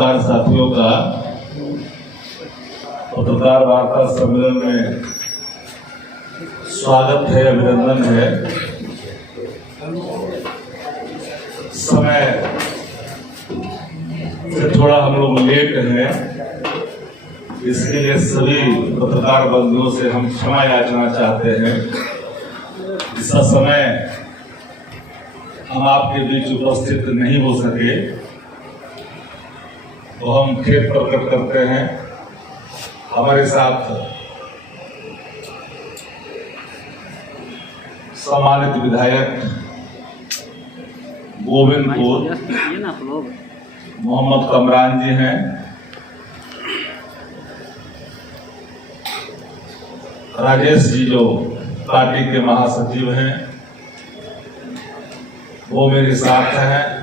पत्रकार साथियों का पत्रकार वार्ता सम्मेलन में स्वागत है, अभिनंदन है। समय से थोड़ा हम लोग लेट हैं, इसके लिए सभी पत्रकार बंधुओं से हम क्षमा याचना चाहते हैं। इस समय हम आपके बीच उपस्थित नहीं हो सके तो हम खेद प्रकट करते हैं। हमारे साथ सम्मानित विधायक गोविंदपुर मोहम्मद कमरान जी हैं, राजेश जी जो पार्टी के महासचिव हैं वो मेरे साथ हैं,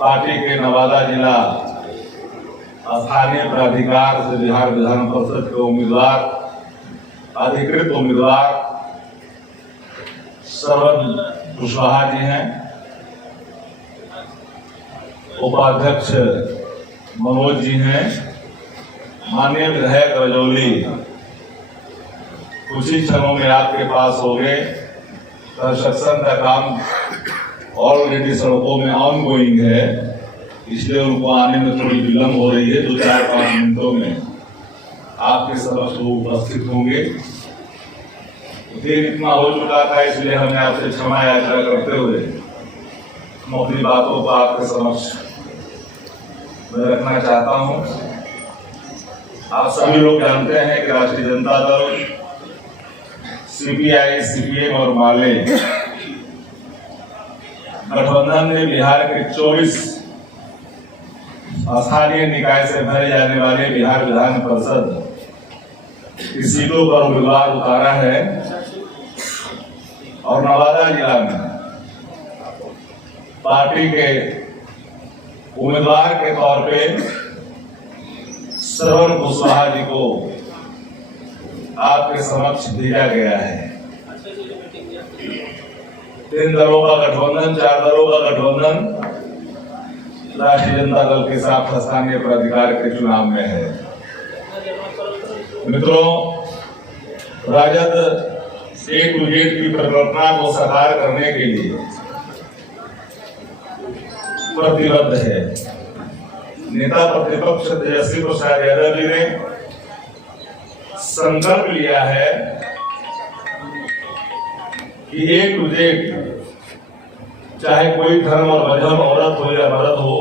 पार्टी के नवादा जिला स्थानीय प्राधिकार से बिहार विधान परिषद के उम्मीदवार, अधिकृत उम्मीदवार श्रवण कुशवाहा जी हैं, उपाध्यक्ष मनोज जी हैं, माननीय विधायक रजौली कुछ ही क्षणों में आपके पास हो गए। कंस्ट्रक्शन का काम ऑलरेडी सड़कों में ऑन गोइंग है, इसलिए उनको आने में थोड़ी विलम्ब हो रही है। 2-4-5 मिनटों में आपके समक्ष वो उपस्थित होंगे। देर इतना हो चुका था, इसलिए हमें आपसे क्षमा याचना करते हुए हम अपनी बातों को आपके समक्ष में रखना चाहता हूं। आप सभी लोग जानते हैं कि राष्ट्रीय जनता दल, सीपीआई, सीपीएम और माले गठबंधन ने बिहार के 24 स्थानीय निकाय से भरे जाने वाले बिहार विधान परिषद की सीटों पर उम्मीदवार उतारा है और नवादा जिला में पार्टी के उम्मीदवार के तौर पे श्रवण कुशवाहा जी को आपके समक्ष भेजा गया है। 3 दलों का गठबंधन, 4 दलों का गठबंधन राष्ट्रीय जनता दल के साथ स्थानीय प्राधिकार के चुनाव में है। मित्रों, राजद A to Z की परिकल्पना को साकार करने के लिए प्रतिबद्ध है। नेता प्रतिपक्ष तेजस्वी प्रसाद यादव जी ने संकल्प लिया है कि A to Z, चाहे कोई धर्म और मजहब, औरत हो या मर्द हो,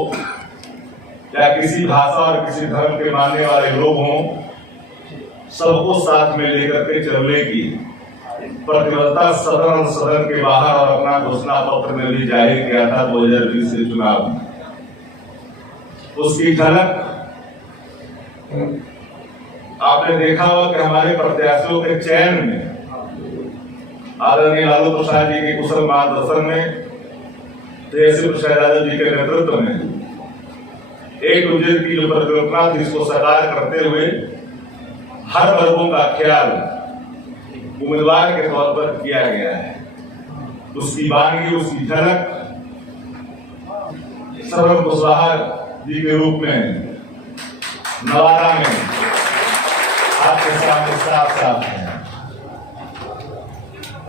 या किसी भाषा और किसी धर्म के मानने वाले लोग हों, सबको साथ में लेकर के चलने की प्रतिबद्धता सदन और सदन के बाहर और अपना घोषणा पत्र में भी जाहिर किया था 2020 के चुनाव में। उसकी झलक आपने देखा होगा कि हमारे प्रत्याशियों के चयन में आदरणीय लालू प्रसाद जी के कुशल मार्गदर्शन में, तेजस्वी प्रसाद यादव जी के नेतृत्व में A to Z की जो परिकल्पना थी, इसको साकार करते हुए हर वर्गों का ख्याल उम्मीदवार के तौर पर किया गया है। उसकी वानगी, उसकी झलक श्रवण कुशवाहा जी के रूप में नवादा में आपके सामने साफ साफ है।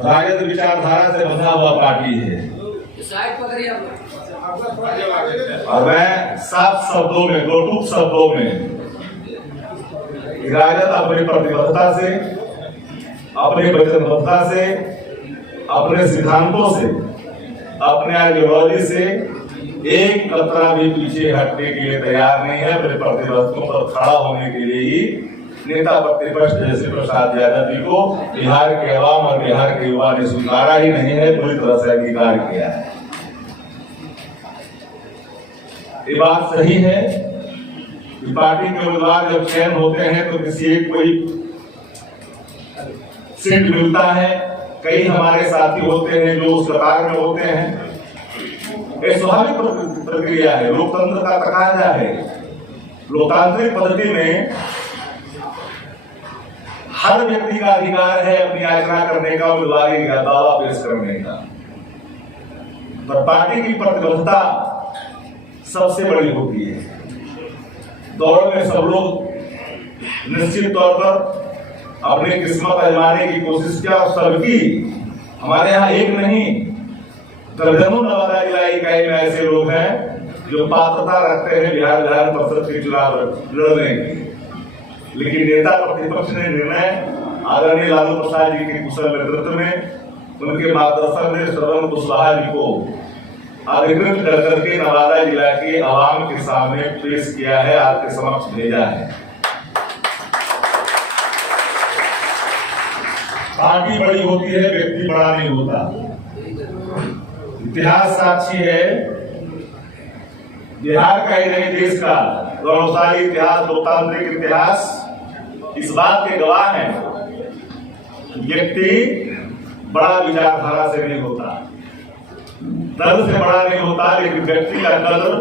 राजद विचारधारा से बंधा हुआ पार्टी है और मैं साफ शब्दों में, 2 टूक शब्दों में राजद अपनी प्रतिबद्धता से, अपनी वचनबद्धता से, अपने सिद्धांतों से, अपने आइडियोलॉजी से एक कतरा भी पीछे हटने के लिए तैयार नहीं है। अपने प्रतिबद्धताओं पर खड़ा होने के लिए ही नेता प्रतिपक्ष तेजस्वी प्रसाद यादव जी को बिहार के अवाम और बिहार के युवा ने स्वीकारा ही नहीं है, पूरी तरह से अंगीकार किया है। ये बात सही है कि पार्टी के उम्मीदवार जब चयन होते हैं तो किसी एक कोई सीट मिलता है। कई हमारे साथी होते हैं जो उस कतार में होते हैं। एक स्वाभाविक प्रक्रिया है, लोकतंत्र का तकाजा है। लोकतांत्रिक पद्धति में हर व्यक्ति का अधिकार है अपनी याचना करने का, उम्मीदवारी का दावा पेश करने का। पर पार्टी की प्रतिबद्धता सबसे बड़ी होती है। दौड़ में सब लोग निश्चित तौर पर अपनी किस्मत आजमाने की कोशिश किया और सबकी, हमारे यहाँ एक नहीं दर्जनों नवादा जिला इकाई में ऐसे लोग हैं जो पात्रता रखते हैं बिहार विधान परिषद के चुनाव लड़ने की। लेकिन नेता प्रतिपक्ष ने निर्णय आदरणीय लालू प्रसाद जी के कुशल नेतृत्व में, उनके मार्गदर्शन में श्रवण कुशवाहा जी को अधिकृत कर करके नवादा जिला के आवाम के सामने पेश किया है, आपके समक्ष भेजा है। पार्टी बड़ी होती है, व्यक्ति बड़ा नहीं होता। इतिहास साक्षी है, बिहार का ही नहीं देश का गौरवशाली इतिहास, लोकतांत्रिक इतिहास इस बात के गवाह है। व्यक्ति बड़ा विचारधारा से नहीं होता, दल से बड़ा नहीं होता, लेकिन व्यक्ति का कदर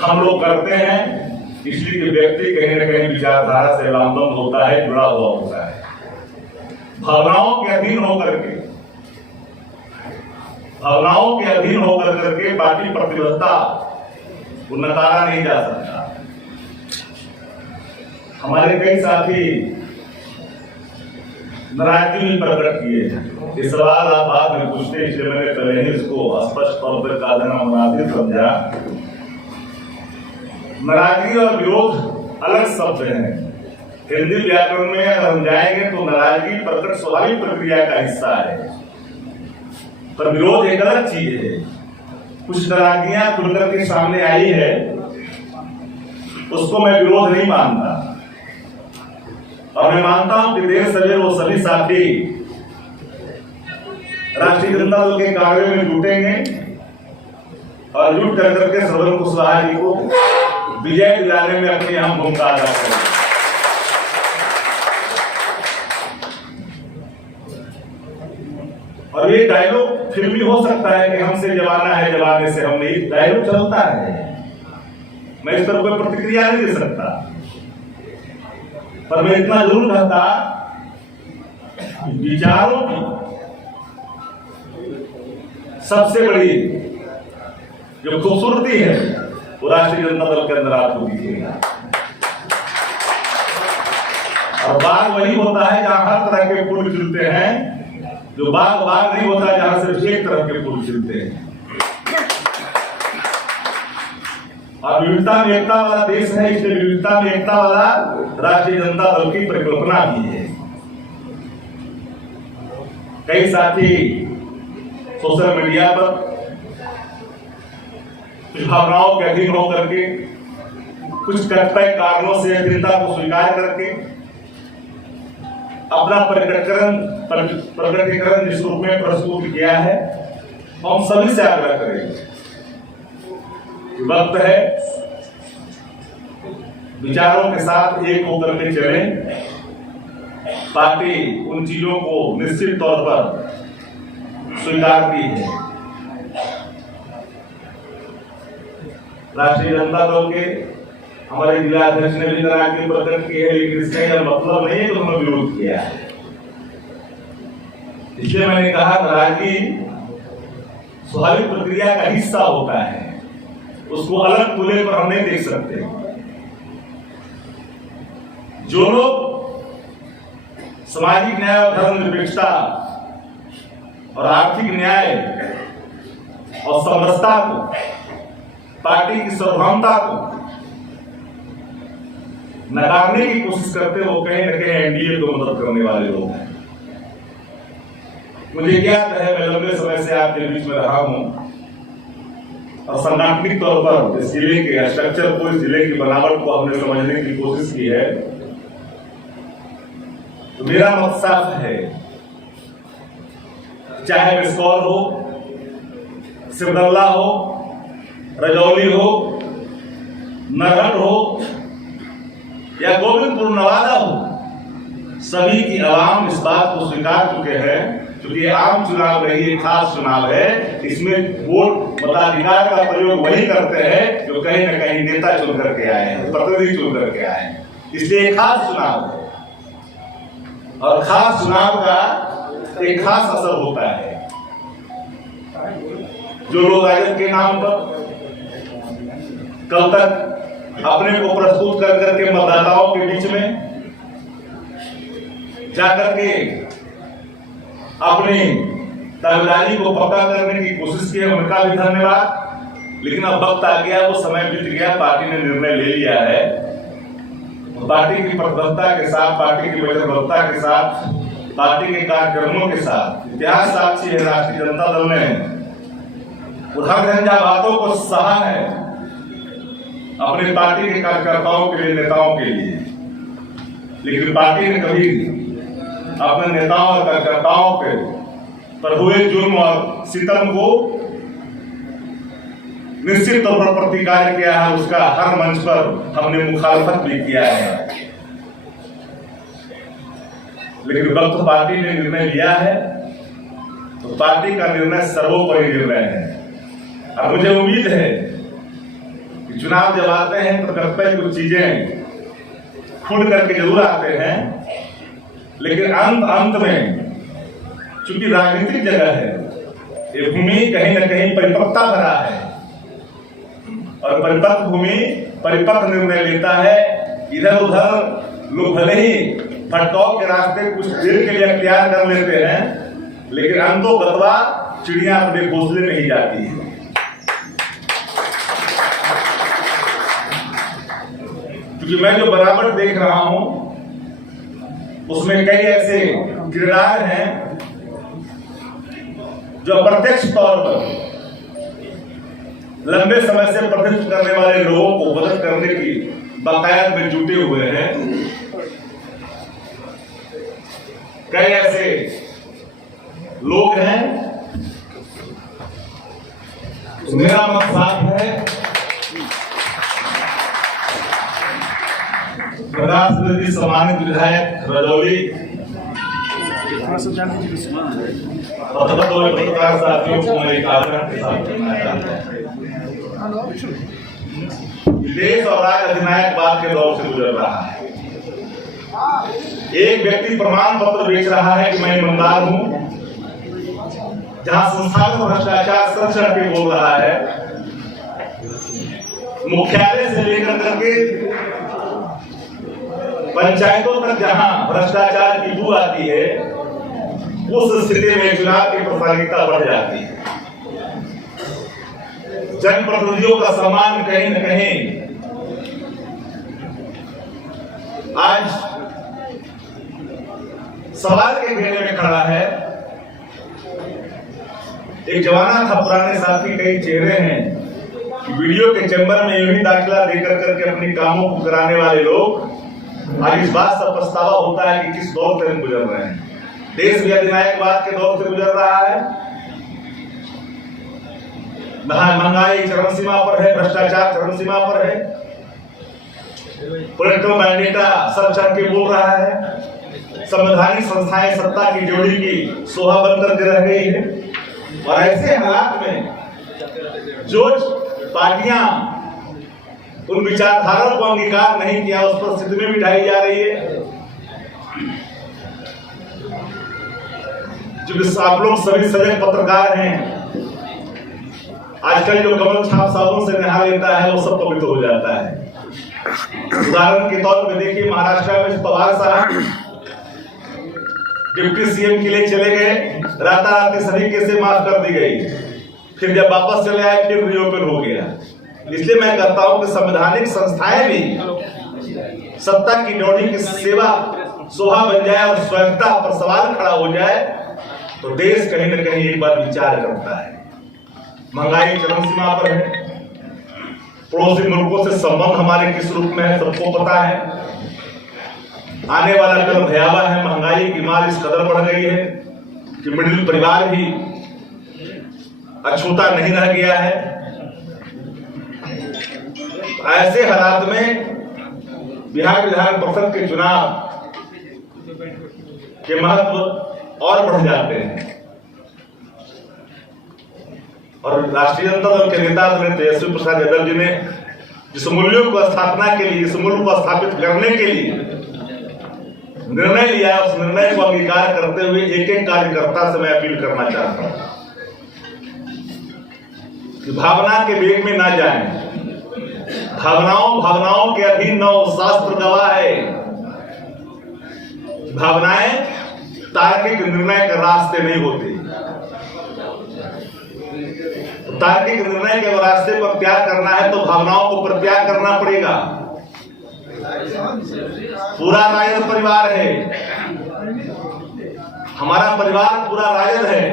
हम लोग करते हैं, इसलिए कि व्यक्ति कहीं न कहीं विचारधारा से लामबंद होता है, जुड़ा हुआ होता है। भावनाओं के अधीन होकर के पार्टी प्रतिबद्धता को नकारा नहीं जा सकता। हमारे कई साथी नाराजगी भी प्रकट किए हैं। ये सवाल आप बाद में पूछते, इसलिए मैंने पहले ही इसको स्पष्ट तौर पर कहा देना मुनासिब समझा। नाराजगी और विरोध अलग शब्द हैं। हिंदी व्याकरण में अगर हम जाएंगे तो नाराजगी प्रकट स्वाभाविक प्रक्रिया का हिस्सा है, पर विरोध एक अलग चीज है। कुछ नाराजगियां खुलकर के सामने आई है, उसको मैं विरोध नहीं मानता, और मैं मानता हूं कि देर सवेर वो सभी साथी राष्ट्रीय जनता दल के कार्य में जुटेंगे और जुट करके श्रवण कुशवाहा जी को विजय दिलाने में अपनी अहम भूमिका अदा करेंगे। और ये डायलॉग फिल्मी हो सकता है कि हमसे जमाना है, जमाने से हम नहीं, डायलॉग चलता है, मैं इस पर कोई प्रतिक्रिया नहीं दे सकता, पर मैं इतना जरूर कहता, विचारों की सबसे बड़ी जो खूबसूरती है वो राष्ट्रीय जनता दल के अंदर आपको दिखेगा। और बाग वही होता है जहां हर तरह के फूल खिलते हैं, जो बाग नहीं होता जहां सिर्फ एक तरह के फूल खिलते हैं। और विविधता में एकता वाला देश है, इसलिए विविधता में एकता वाला राष्ट्रीय जनता दल की परिकल्पना भी है। कई साथी सोशल मीडिया पर कुछ भावनाओं के अधीन होकर के, कुछ कतिपय कारणों से अधीनता को स्वीकार करके अपना प्रकटीकरण जिस रूप में प्रस्तुत किया है, हम सभी से आग्रह करेंगे, वक्त है विचारों के साथ एक होकर के चलें। पार्टी उन चीजों को निश्चित तौर पर स्वीकारती है। राष्ट्रीय जनता दल के हमारे जिला अध्यक्ष ने भी नाराजगी प्रकट की है, लेकिन इसका यह मतलब नहीं है कि उन्होंने विरोध किया है। इसलिए मैंने कहा नाराजगी स्वाभाविक प्रक्रिया का हिस्सा होता है, उसको अलग तुले पर हम नहीं देख सकते। जो लोग सामाजिक न्याय और धर्मनिरपेक्षता और आर्थिक न्याय और समरसता को, पार्टी की सार्वभौमता को नकारने की कोशिश करते, वो कहीं न कहीं एनडीए को मदद करने वाले लोग हैं। मुझे ज्ञात है, मैं लंबे समय से आपके बीच में रहा हूं और संगठनिक तौर पर इस जिले के स्ट्रक्चर को, इस जिले की बनावट को हमने समझने की कोशिश की है। तो मेरा मत साफ है, चाहे बिस्कौर हो, सिमरल्ला हो, रजौली हो, नरहट हो या गोविंदपुर नवादा हो, सभी की आवाम इस बात को स्वीकार चुके हैं, क्योंकि ये आम चुनाव नहीं, एक खास चुनाव है। इसमें वोट मताधिकार का प्रयोग वही करते हैं जो कहीं न कहीं नेता चुन करके आए हैं, प्रतिनिधि चुन करके आए हैं। इसलिए एक खास चुनाव है और खास चुनाव का एक खास असर होता है। जो लोग राजद के नाम पर कल तक अपने को प्रस्तुत कर करके मतदाताओं के बीच में जाकर के अपनी दावेदारी को पक्का करने की कोशिश की है, उनका भी धन्यवाद। लेकिन अब वक्त आ गया, वो समय बीत गया, पार्टी ने निर्णय ले लिया है। पार्टी की प्रतिबद्धता के साथ, पार्टी की वचनबद्धता के साथ, पार्टी के कार्यक्रमों के साथ इतिहास साक्षी है, राष्ट्रीय जनता दल ने उधर झंझावातों को सहा है अपनी पार्टी के कार्यकर्ताओं के लिए, नेताओं के लिए। लेकिन पार्टी ने कभी अपने नेताओं और कार्यकर्ताओं के पर हुए जुर्म और सितम को निश्चित तौर पर प्रतिकार किया है। उसका हर मंच पर हमने मुखालफत भी किया है। लेकिन वक्त पार्टी ने निर्णय लिया है तो पार्टी का निर्णय सर्वोपरि निर्णय है। और मुझे उम्मीद है कि चुनाव जब आते हैं तो कर्तव्य कुछ चीजें खुल करके जरूर आते हैं, लेकिन अंत में चूंकि राजनीतिक जगह है, ये भूमि कहीं न कहीं परिपक्वता भरा है और परिपक्व भूमि परिपक्व निर्णय लेता है। इधर उधर लोग भले ही भटकाव के रास्ते कुछ देर के लिए अख्तियार कर लेते हैं, लेकिन अंतो गतवा चिड़िया अपने घोंसले में ही जाती है। क्योंकि मैं जो बराबर देख रहा हूं उसमें कई ऐसे किरदार हैं जो अप्रत्यक्ष तौर पर लंबे समय से प्रतिनिधित्व करने वाले लोगों को मदद करने की बाकायद में जुटे हुए हैं। कई ऐसे लोग हैं, मेरा मत साफ है, प्रधानमंत्री सम्मानित विधायक रजौली पत्रकार साथियों को मैं एक आग्रह के साथ करना चाहता हूं। देश और राज्य अधिनायकवाद के दौर से गुजर रहा है। एक व्यक्ति प्रमाण पत्र बेच रहा है कि मैं ईमानदार हूं, जहां संस्थागत भ्रष्टाचार संरक्षण के बोल रहा है। मुख्यालय से लेकर करके पंचायतों तक जहां भ्रष्टाचार की बू आती है, उस स्थिति में चुनाव की प्रासंगिकता बढ़ जाती है। जनप्रतिनिधियों का सम्मान कहीं न कहीं आज सवाल के घेरे में खड़ा है। एक जमाना था, पुराने साथी कई चेहरे हैं, वीडियो के चैम्बर में यूं ही दाखिला देकर करके अपने कामों को कराने वाले लोग आज इस बात से पछतावा होता है कि किस दौर से हम गुजर रहे हैं। देश भी अधिनायकवाद के दौर से गुजर रहा है। महंगाई चरम सीमा पर है, भ्रष्टाचार चरम सीमा पर है, पॉलिटिकल मैंडेटा सब चढ़ के बोल रहा है, संवैधानिक संस्थाएं सत्ता की जोड़ी की शोभा बनकर के रह गई है। और ऐसे हालात में जो पार्टियां उन विचारधाराओं को अंगीकार नहीं किया, उस पर स्थिति में भी ढाई जा रही है। जो आप लोग सभी सजग पत्रकार हैं, आजकल जो कमल छाप साबुन से नहा लेता है वो सब पवित्र हो जाता है। उदाहरण के तौर पर देखिए, महाराष्ट्र में पवार साहब डिप्टी सीएम के लिए चले गए, रातारात सभी केसें माफ कर दी गई, फिर जब वापस चले आए फिर रिओपन हो गया। इसलिए मैं कहता हूं कि संवैधानिक संस्थाएं भी सत्ता की ड्योढ़ी की सेवा शोभा बन जाए और स्वच्छता पर सवाल खड़ा हो जाए तो देश कहीं न कहीं एक बार विचार करता है। महंगाई चरम सीमा पर है, पड़ोसी मुल्कों से संबंध हमारे किस रूप में है सबको पता है। आने वाला कल भयावह है, महंगाई की मार इस कदर बढ़ गई है कि मिडिल परिवार भी अछूता नहीं रह गया है। ऐसे हालात में बिहार विधान परिषद के चुनाव के महत्व और बढ़ जाते हैं। और राष्ट्रीय जनता दल के नेता तेजस्वी प्रसाद यादव जी ने जिस मूल्यों को स्थापना के लिए, इस मूल्य को स्थापित करने के लिए निर्णय लिया, उस निर्णय को अंगीकार करते हुए एक एक कार्यकर्ता से मैं अपील करना चाहता हूं। कि भावना के वेग में ना जाएं। भावनाओं के अधीन न हो, शास्त्र गवाह है। भावनाएं तार्किक निर्णय के रास्ते नहीं होती। तार्किक निर्णय के रास्ते पर त्याग करना है तो भावनाओं को प्रत्याग करना पड़ेगा। पूरा राजद परिवार है, हमारा परिवार पूरा राजद है।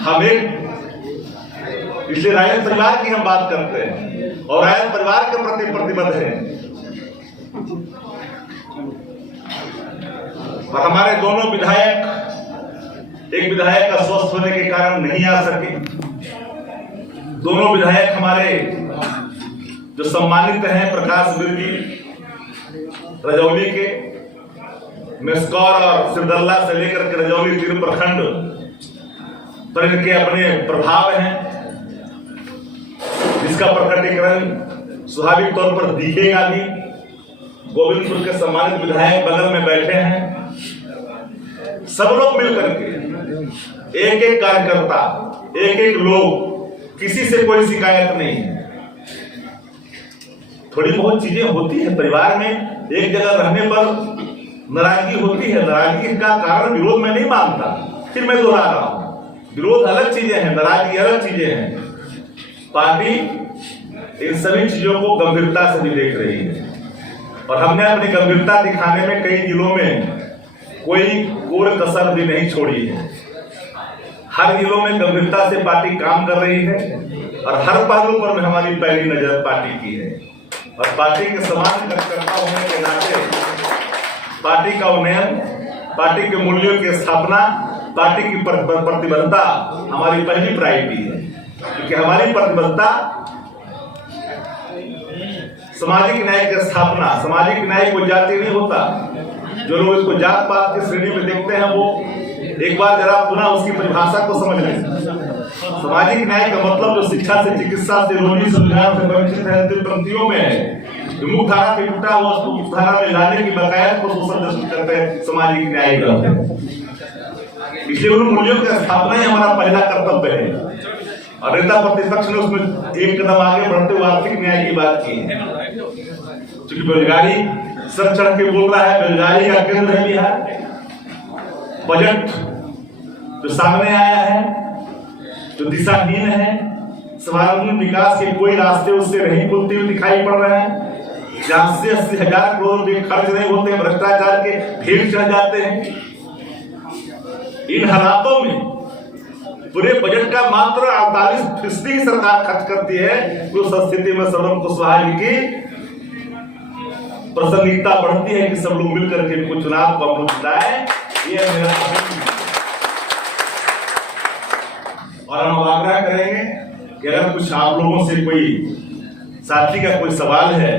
हम एक इसलिए राजद परिवार की हम बात करते हैं और राजद परिवार के प्रति प्रतिबद्ध है। और हमारे दोनों विधायक, एक विधायक अस्वस्थ होने के कारण नहीं आ सके। दोनों विधायक हमारे जो सम्मानित हैं, प्रकाश बिरजी रजौली के, मेस्कौर और सिरदल्ला से लेकर के रजौली 3 प्रखंड पर इनके अपने प्रभाव हैं, जिसका प्रकटीकरण स्वाभाविक तौर पर दिखेगा भी। गोविंदपुर के सम्मानित विधायक बगल में बैठे हैं। सब लोग मिलकर के, एक एक कार्यकर्ता, एक एक लोग, किसी से कोई शिकायत नहीं है। थोड़ी बहुत चीजें होती है परिवार में, एक जगह रहने पर नाराजगी होती है। नाराजगी का कारण विरोध में नहीं मानता, फिर मैं दोहरा रहा हूं, विरोध अलग चीजें हैं, नाराजगी अलग चीजें हैं। पार्टी इन सभी चीजों को गंभीरता से भी देख रही है और हमने अपनी गंभीरता दिखाने में कई जिलों में कोई कोई कसर भी नहीं छोड़ी है। हर जिलों में गंभीरता से पार्टी काम कर रही है और हर पहलू पर हमारी पहली नजर पार्टी की है। और पार्टी के समान कार्यकर्ता होने के नाते पार्टी का उन्नयन, पार्टी के मूल्यों की स्थापना, पार्टी की प्रतिबद्धता हमारी पहली प्रायोरिटी है। क्योंकि हमारी प्रतिबद्धता सामाजिक न्याय की स्थापना, सामाजिक न्याय कोई जाति नहीं होता। जो लोग इसको जात पात की श्रेणी में देखते हैं वो एक बार जरा पुनः उसकी परिभाषा को समझ लें। सामाजिक न्याय का मतलब जो शिक्षा से, चिकित्सा से, रोजी रोजगार से वंचित है, पंक्तियों में है, मुख्य धारा से टूटा हुआ उसको मुख्य धारा में लाने की बकायत को शोषण करते हैं, सामाजिक न्याय करते हैं। इसलिए उन मूल्यों की स्थापना ही हमारा पहला कर्तव्य है। और नेता प्रतिपक्ष ने उसमें एक कदम आगे बढ़ते हुए आर्थिक न्याय की बात की है। क्योंकि बेरोजगारी सर चढ़ के बोल रहा है, बेरोजगारी का केंद्र है बिहार। बजट जो सामने आया है, जो दिशाहीन है, सर्वांगीण विकास के कोई रास्ते उससे नहीं खुलते हुए दिखाई पड़ रहे हैं। जहां से 80,000 करोड़ रुपए खर्च नहीं होते, भ्रष्टाचार के ढेर चढ़ जाते हैं। इन हालातों में पूरे बजट का मात्र 48% सरकार खर्च करती है। उस स्थिति में श्रवण कुशवाहा जी की प्रासंगिकता बढ़ती है कि सब लोग मिलकर के चुनाव को जिताएं। ये मेरा और हम आग्रह करेंगे कि अगर कुछ आप लोगों से कोई साथी का कोई सवाल है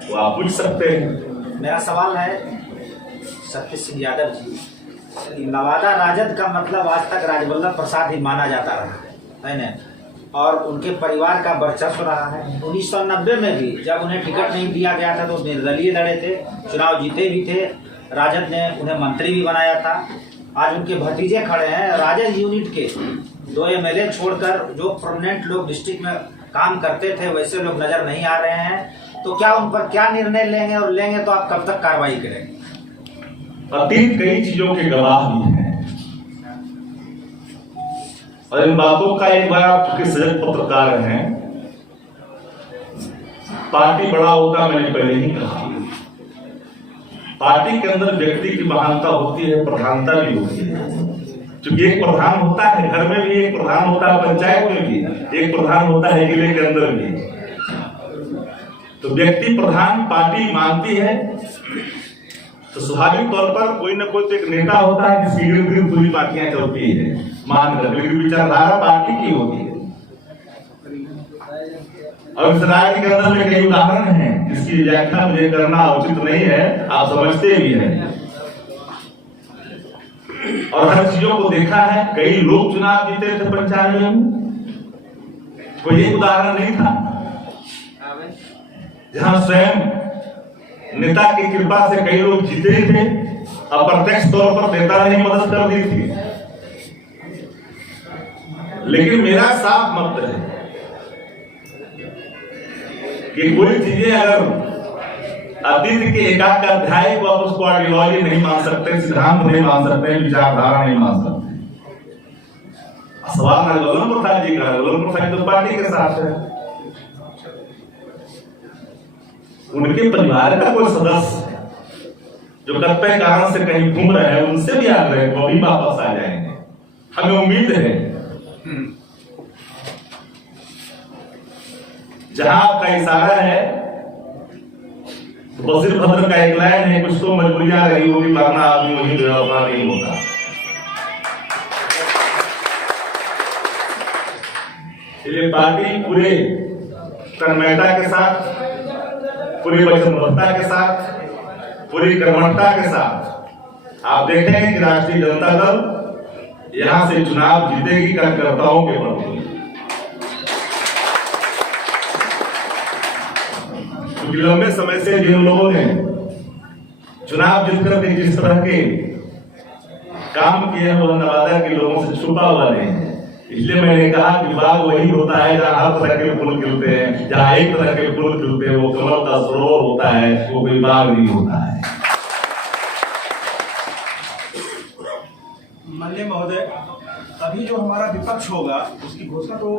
तो आप पूछ सकते हैं। मेरा सवाल है सत्य सिंह यादव जी, नवादा राजद का मतलब आज तक राजवल्लभ प्रसाद ही माना जाता रहा है ना, और उनके परिवार का वर्चस्व रहा है। 1990 में भी जब उन्हें टिकट नहीं दिया गया था तो निर्दलीय लड़े थे, चुनाव जीते भी थे, राजद ने उन्हें मंत्री भी बनाया था। आज उनके भतीजे खड़े हैं, राजद यूनिट के 2 MLA छोड़कर जो प्रोमिनेंट लोग डिस्ट्रिक्ट में काम करते थे वैसे लोग नजर नहीं आ रहे हैं। तो क्या उन पर क्या निर्णय लेंगे, और लेंगे तो आप कब तक कार्रवाई करेंगे? अतीत कई चीजों के गवाह भी हैं और इन बातों का एक बार आप चूंकि सजग पत्रकार हैं, पार्टी बड़ा होता मैंने पहले ही कहा। पार्टी के अंदर व्यक्ति की महानता होती है, प्रधानता भी होती है। क्योंकि एक प्रधान होता है, घर में भी एक प्रधान होता है, पंचायत में भी एक प्रधान होता है, जिले के अंदर भी। तो व्यक्ति प्रधान पार्टी मानती है तो स्वाभाविक तौर पर कोई न कोई तो एक नेता होता है जिसकी इर्द गिर्द पूरी पार्टियां चलती है, मानकर, लेकिन विचारधारा पार्टी की होती है। और इस राज्य के अंदर में कई उदाहरण हैं जिसकी व्याख्या मुझे करना उचित नहीं है, आप समझते भी हैं। और हर चीजों को देखा है। कई लोग चुनाव जीते थे 95 में, कोई एक उदाहरण नहीं था जहां स्वयं नेता की कृपा से कई लोग जीते थे, अप्रत्यक्ष तौर पर नेता ने मदद कर दी थी। लेकिन मेरा साफ मत है कि कोई चीजें अगर अतीत के एकाक अध्याय को आप उसको आइडियोलॉजी नहीं मान सकते, सिद्धांत नहीं मान सकते, विचारधारा नहीं मान सकते। सवाल वल्लभ प्रसाद जी का, वल्लभ प्रसाद तो पार्टी के साथ है, उनके परिवार का कोई सदस्य जो कत्ते कारण से कहीं घूम रहे हैं, उनसे भी याद रहे वो भी वापस आ जाएंगे, हमें उम्मीद है। जहां आपका इशारा है बसीर भद्र का एक लाइन है, कुछ तो मजबूरियां रही होगी, वरना आदमी वही बेवफा नहीं होगा। इसलिए पार्टी पूरे तन्मयता के साथ, पूरी वचनबद्धता के साथ, पूरी कर्मठता के साथ आप देखेंगे कि राष्ट्रीय जनता दल यहां से चुनाव जीतेगी कार्यकर्ताओं के प्रति। क्योंकि लंबे समय से जिन लोगों ने चुनाव जीत करके जिस तरह के काम किए हैं, वो नवादा के लोगों से छुपा हुआ नहीं है। इसलिए मैंने कहा कि बाग वही होता है जहाँ हर तरह के फूल खिलते हैं, जहाँ एक तरह के फूल खिलते हैं, वो कमल का सरोवर होता है, वो कोई बाग नहीं होता है। माननीय महोदय, अभी जो हमारा विपक्ष होगा उसकी घोषणा तो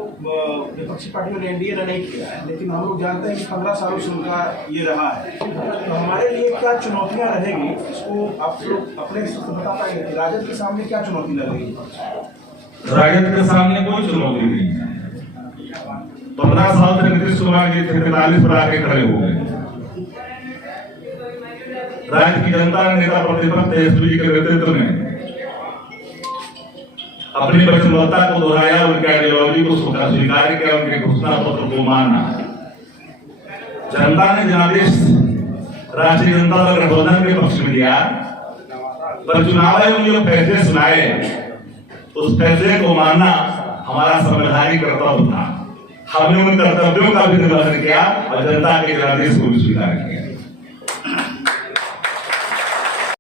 विपक्षी पार्टियों ने एनडीए ने नहीं किया है, लेकिन हम लोग जानते हैं कि 15 सालों से उनका ये रहा है। तो हमारे लिए क्या चुनौतियां रहेगी, इसको आप लोग अपने हिसाब से बता पाएंगे कि राजद के सामने क्या चुनौती लगेगी? राजद के सामने कोई चुनौती नहीं है। 15 साल से नीतीश कुमार जी 43 पर आके खड़े हो गए। राज्य की जनता ने नेता प्रतिपक्ष तेजस्वी जी के नेतृत्व में अपनी वचनबद्धता को दोहराया, उनकी आइडियोलॉजी को स्वीकार किया, उनके घोषणा पत्र को माना। जनता ने जनादेश राष्ट्रीय जनता दल गठबंधन के पक्ष में दिया, पर चुनाव आयोग ने जो फैसले सुनाए उस फैसले को मानना हमारा संवैधानिक कर्तव्य था। हमने उन कर्तव्यों का भी निर्वहन किया और जनता के जनादेश को भी स्वीकार किया।